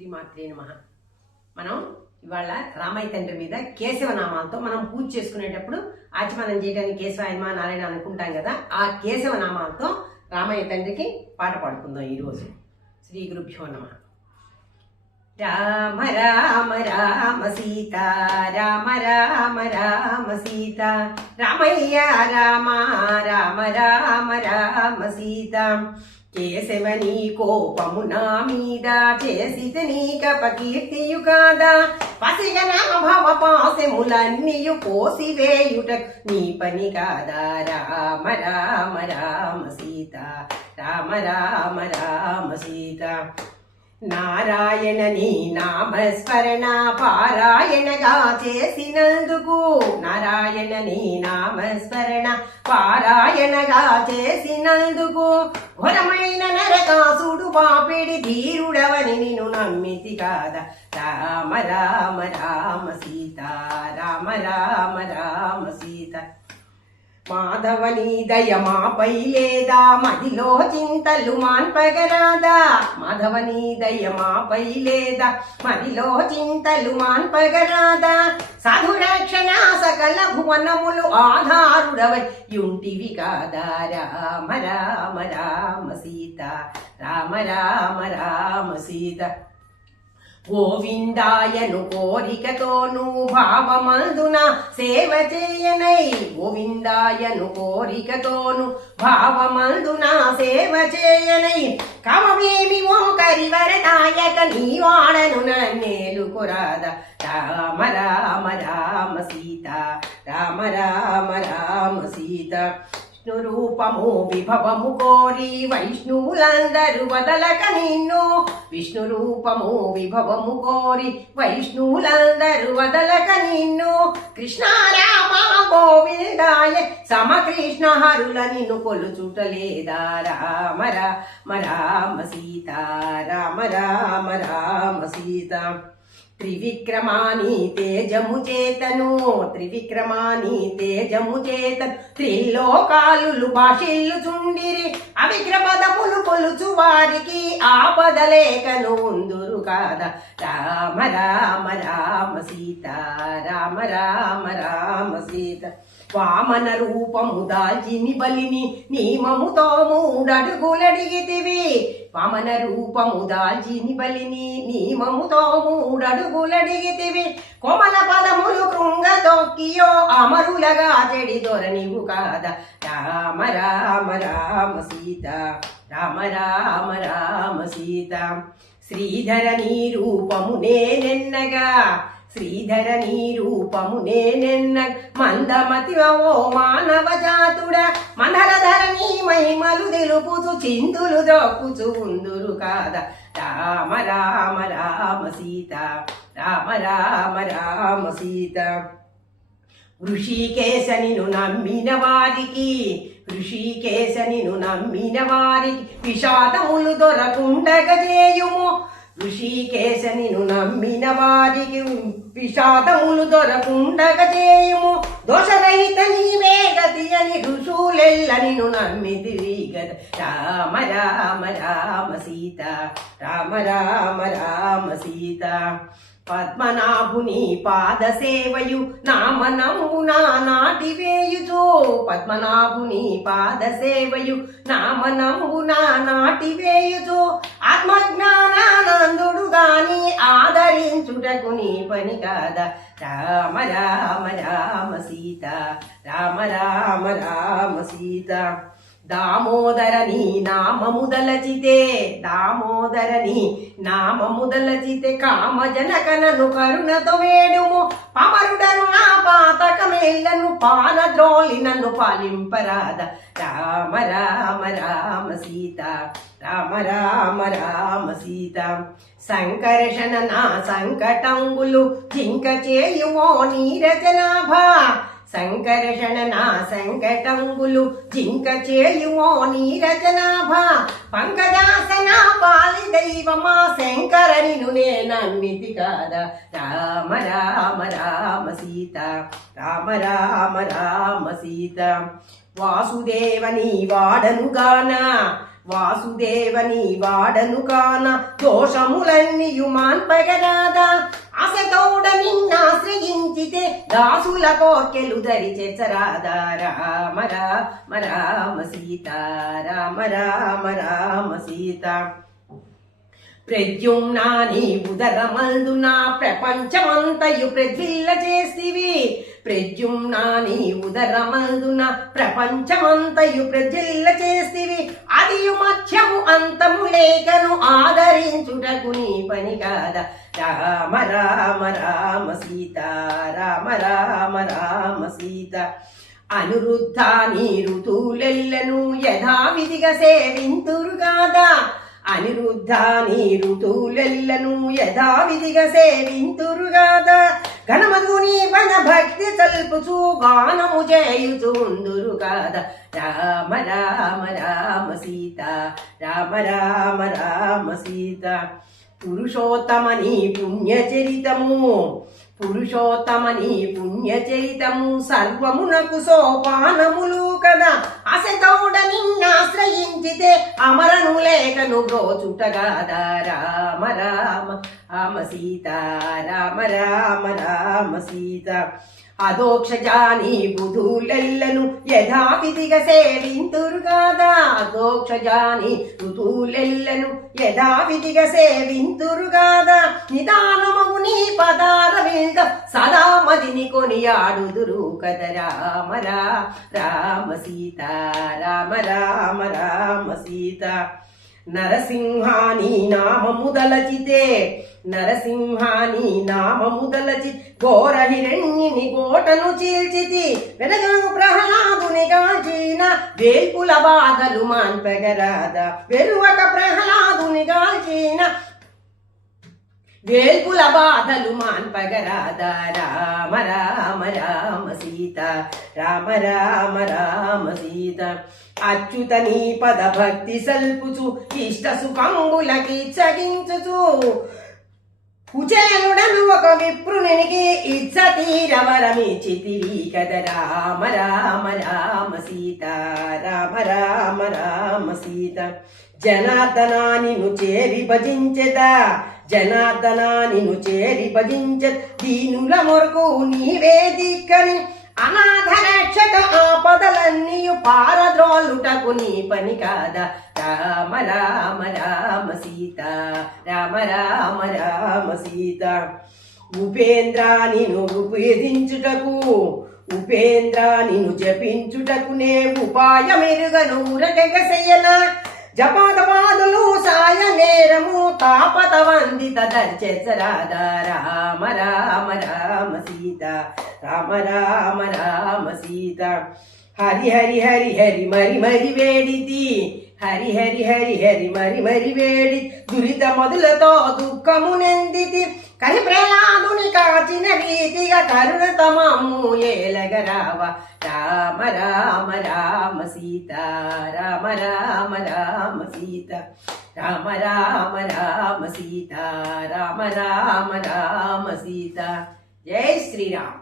శ్రీమాత్రే నమః. మనం ఇవాళ రామయ్య తండ్రి మీద కేశవనామాలతో మనం పూజ చేసుకునేటప్పుడు ఆచమనం చేయడానికి కేశవాయమ నారాయణ అనుకుంటాం కదా, ఆ కేశవనామాలతో రామయ్య తండ్రికి పాట పాడుకుందాం ఈరోజు. శ్రీ గురుభ్యో నమః. రామ రామ రామ సీత, రామ రామ రామ సీత, రామయ్య రామ రామ రామ రామ సీత. కేశవని కోపము నా మీద చేసిత నీకపకీర్తియు కాదా, పసిగన భవ పాసెములన్నీయు పోసివేయుట నీ పని కాదా. రామ రామ రామ సీత, రామ రామ రామ సీత. నారాయణ నీ నామస్మరణ పారాయణగా చేసినందుకు, నారాయణ నీ నామస్మరణ పారాయణగా చేసినందుకు, ఘోరమైన నరకాసుడు పాపిడి ధీరుడవని నిన్ను నమ్మితి కాదా. రామ రామ రామ సీత, రామ రామ రామ సీత. మాధవని దయమాపై లేదా మదిలో చింతలు మాన్పగరాదా, మాధవని దయమాపై లేదా మదిలో చింతలు మాన్పగరాదా. సాధురక్షణ సకల భువనములు ఆధారుడవై యుంటివి కాదా. రామ రామ రామ సీత, రామ రామ రామ సీత. గోవిందాయను కోరికతోను భావమందున సేవ చేయనై, గోవిందాయను కోరికతోను భావమందున సేవ చేయనై, కమవేమి ఓ కరివరదాయక నీవాడను నన్నేలుకురాద. రామ రామ రామ సీత, రామ రామ రామ సీత. విష్ణు రూపము విభవము కోరి వైష్ణువులందరూ వదలక నిన్ను, విష్ణు రూపము విభవము కోరి వైష్ణువులందరూ వదలక నిన్ను, కృష్ణ రామ గోవిందాయ సమకృష్ణ హరుల నిన్ను కొలుచుటలేదా. రామ రామ రామ సీత, రామ రామ రామ సీత. త్రివిక్రమాని తేజము చేతను, త్రివిక్రమాని తేజము చేతను, త్రిలోకాలు భాషిల్లు చుండిరి, అవిగ్రపదములు కొలుచు వారికి ఆపదలేకను ఉందురు కాదా. రామ రామ రామ సీత, రామ రామ రామ సీత. వామన రూపము దాల్చిని బలిని నియమముతో మూడడుగులడిగితివి, వామన రూపము దాల్చిని బలిని నియమముతో మూడడుగులడిగితివి, కోమల పదములు కృంగ తొక్కియో అమరులగా చెడి దొరనివు కాదా. రామ రామ రామ సీత, రామ రామ రామ సీత. శ్రీధర నీ రూపము నేనెన్నగా, శ్రీధర నీ రూపము నేనెన్న, మందమతి ఓ మానవ జాతుడ, మందరధర నీ మహిమలు తెలుపుచు చిందులు దొక్కుచు ఉందురు కాదా. రామ రామ రామ సీత, రామ రామ రామ సీత. ఋషికేశనిను నమ్మిన వారికి, ఋషికేశనిను నమ్మిన వారికి విషాదములు దొరకుండగజేయుము, ఋషికేశనిను నమ్మిన వారికి విషాదములు దొరకుండగజేయుము, దోషరహిత నీవే గతి అని ఋషులెల్ల నిన్ను నమ్మిదివి గద. రామ రామ రామ సీత, రామ రామ రామ సీత. పద్మనాభుని పాద సేవయు నామనమునా నాటివేయుచు, పద్మనాభుని పాద సేవయు నామనమునా నాటివేయుచు, ఆత్మజ్ఞానానందుడు గాని ఆదరించుటకు నీ పని కాదా. రామ రామ రామ సీత, రామ రామ రామ సీత. దామోదర నీ నామము దలచితే, దామోదర నీ నామము దలచితే, కామజనకనను కరుణతో వేడుము, పమరుడను నా పాతకమేళ్లను పానద్రోలి నన్ను పాలింపరాద. రామ రామ రామ సీత, రామ రామ రామ సీత. సంకర్షణ నా సంకటంబులు జింక చేయుమో నీరజనాభా, సంకర్షణ నా సంకటంబులు జింక చేయుమో నీరజనాభా, పంకజాసన పాలి దైవమా శంకర నిన్ను నేనమ్మితి కాదా. రామ రామ రామ సీత, రామ రామ రామ సీత. వాసుదేవని వాడను గాన, వాసుదేవని వాడను కాన దోషములన్నీయు మాన్పగరాదా అసతోడ నిన్నాశ్రయించితే దాసుల కోర్కెలు దరి చేర్చరాదా రామ రామ రామ సీత రామ రామ రామ సీత ప్రద్యుమ్నా నీ ఉదరమందున ప్రపంచమంతయు ప్రజ్విల్ల చేస్తివి ప్రద్యుమ్నా నీ ఉదరమందున ప్రపంచమంతయు ప్రజ్విల్ల చేస్తివి అదియు మధ్యము అంతము లేకను ఆదరించుటకు నీ పని కాదా రామ రామ రామ సీత రామ రామ రామ సీత అనురుద్ధ నీ ఋతువులెల్లను యథావిధిగా సేవింతురు కాదా అనిరుద్ధ నీ ఋతువులెల్లను యథావిధిగా సేవింతురుగాదా ఘనమధుని వన భక్తి తల్పుచు గానము చేయుచుందురు కాదా రామ రామ రామ సీత రామ రామ రామ సీత పురుషోత్తమని పుణ్యచరితము పురుషోత్తమని పుణ్యచరితము సర్వమునకు సోపానములు కదా అసతోడ నిన్నాశ్రయించితే అమరను లేఖను బ్రోచుటగాదా రామ రామ రామ సీత రామ రామ రామ సీత అదోక్షజాని బుధులెల్లను యథావిధిగా సేవింతురు కాదా అదోక్షజాని ఋతువులెల్లను యథావిధిగా సేవింతురు కాదా నిదానమగు నీ పదాల వింద సదా మదిని కొనియాడుదురు కద రామ రామ సీత రామ రామ రామ సీత నరసింహాని నామము దలచితే నరసింహాని నామము దలచి ఘోర హిరణ్యుని కోటను చీల్చితి వెనగను ప్రహ్లాదుని గాల్చిన వేల్పుల బాధలు మాన్పగరాదా వెరువక ప్రహ్లాదుని గాల్చిన వేల్పుల బాధలు మాన్పగరాదా రామ రామ రామ సీత రామ రామ రామ సీత అచ్యుత నీ పద భక్తి సల్పుచు ఇష్ట సుఖంబులకి చగించుచు కుచేలుడను ఒక విప్రునికి ఇచ్చ తీరవరమిచితివి కద రామ రామ రామ సీత రామ రామ రామ సీత జనార్దనా నిన్ను చేరి భజించెదా జనార్దనా నిన్ను చేరి భజించ దీనుల మొరకు నీవే దిక్కని అనాథ రక్షక ఆపదలన్నీయు పారద్రోలుటకు నీ పని కాదా రామ రామ రామ సీత రామ రామ రామ సీత ఉపేంద్ర నిన్ను ఉపేదించుటకు ఉపేంద్ర నిన్ను జపించుటకు నే ఉపాయమెరుగను ఊరగసయ్యన జపాదపాదులు సాయ నేరము తాపత వందిత దర్శరాదా రామ రామ రామ సీత రామ రామ రామ సీత హరి హరి హరి హరి మరి మరి వేడితి హరి హరి హరి హరి మరి మరి వేడి దురిత మొదలతో దుఃఖము నెందితి కరి ప్రహ్లాదుని కాచిన రీతిగా కరుణ తమము ఏలగరావ రామ రామ రామ సీత రామ రామ రామ సీత రామ రామ రామ సీత రామ రామ రామ సీత జై శ్రీరామ్.